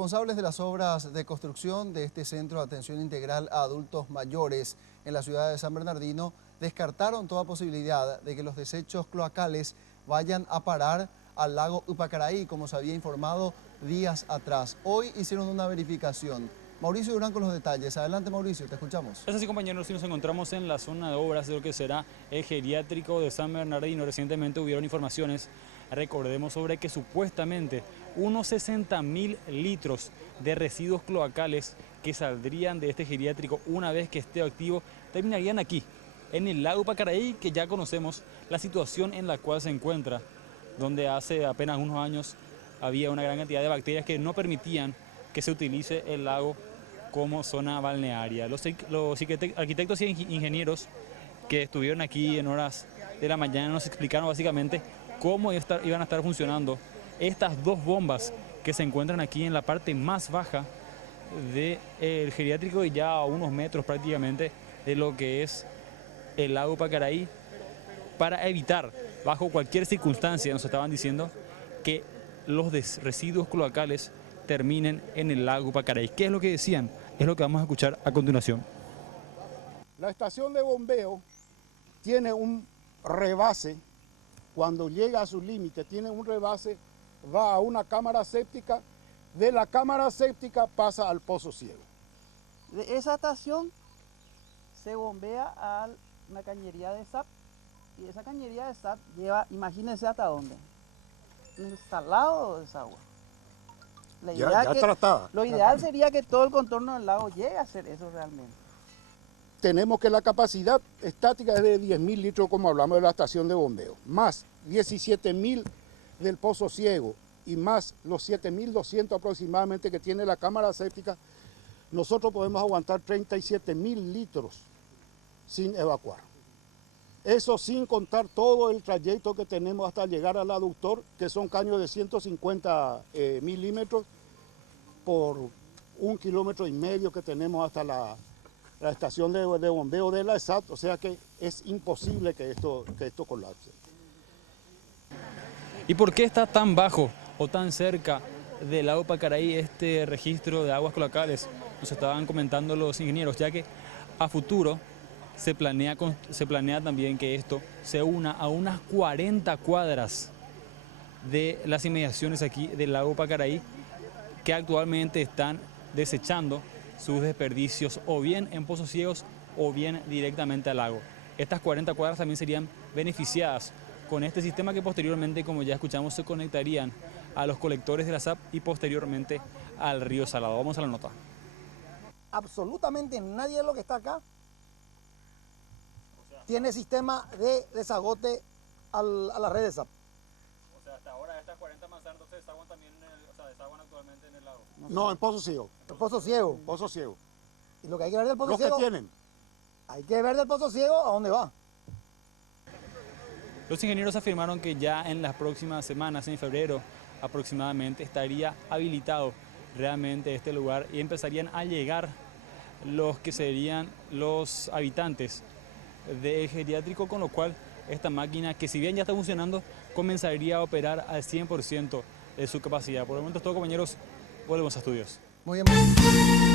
responsables de las obras de construcción de este centro de atención integral a adultos mayores en la ciudad de San Bernardino descartaron toda posibilidad de que los desechos cloacales vayan a parar al lago Upacaraí, como se había informado días atrás. Hoy hicieron una verificación. Mauricio Durán con los detalles. Adelante, Mauricio, te escuchamos. Es así, compañeros, si nos encontramos en la zona de obras de lo que será el geriátrico de San Bernardino. Recientemente hubieron informaciones, recordemos, sobre que supuestamente unos 60.000 litros de residuos cloacales que saldrían de este geriátrico una vez que esté activo terminarían aquí, en el lago Upacaraí, que ya conocemos la situación en la cual se encuentra, donde hace apenas unos años había una gran cantidad de bacterias que no permitían que se utilice el lago como zona balnearia. Los arquitectos y ingenieros que estuvieron aquí en horas de la mañana nos explicaron básicamente cómo iban a estar funcionando estas dos bombas que se encuentran aquí en la parte más baja del geriátrico y ya a unos metros prácticamente de lo que es el lago Upacaraí, para evitar, bajo cualquier circunstancia, nos estaban diciendo, que los residuos cloacales terminen en el lago Upacaraí. ¿Qué es lo que decían? Es lo que vamos a escuchar a continuación. La estación de bombeo tiene un rebase, cuando llega a su límite, tiene un rebase, va a una cámara séptica, de la cámara séptica pasa al pozo ciego. De esa estación se bombea a una cañería de SAP, y esa cañería de SAP lleva, imagínense hasta dónde, un salado de esa agua. Lo ideal sería que todo el contorno del lago llegue a hacer eso realmente. Tenemos que la capacidad estática es de 10.000 litros, como hablamos de la estación de bombeo, más 17.000 del pozo ciego y más los 7.200 aproximadamente que tiene la cámara séptica. Nosotros podemos aguantar 37.000 litros sin evacuar. Eso sin contar todo el trayecto que tenemos hasta llegar al aductor, que son caños de 150 milímetros por 1,5 kilómetros que tenemos hasta la estación de bombeo de la ESAT, o sea que es imposible que esto colapse. ¿Y por qué está tan bajo o tan cerca del lago Upacaraí este registro de aguas cloacales? Nos estaban comentando los ingenieros, ya que a futuro se planea también que esto se una a unas 40 cuadras de las inmediaciones aquí del lago Upacaraí, que actualmente están desechando sus desperdicios o bien en pozos ciegos o bien directamente al lago. Estas 40 cuadras también serían beneficiadas con este sistema, que posteriormente, como ya escuchamos, se conectarían a los colectores de la SAP y posteriormente al río Salado. Vamos a la nota. Absolutamente nadie de lo que está acá tiene sistema de desagote a la red de SAP. O sea, hasta ahora estas 40 manzanas entonces desaguan también, desaguan actualmente en el lago. No, en pozo ciego. El pozo ciego. Pozo ciego. Y lo que hay que ver del pozo ciego. Los que tienen. Hay que ver del pozo ciego a dónde va. Los ingenieros afirmaron que ya en las próximas semanas, en febrero aproximadamente, estaría habilitado realmente este lugar y empezarían a llegar los que serían los habitantes del geriátrico, con lo cual esta máquina, que si bien ya está funcionando, comenzaría a operar al 100% de su capacidad. Por el momento es todo, compañeros, volvemos a estudios. Muy bien.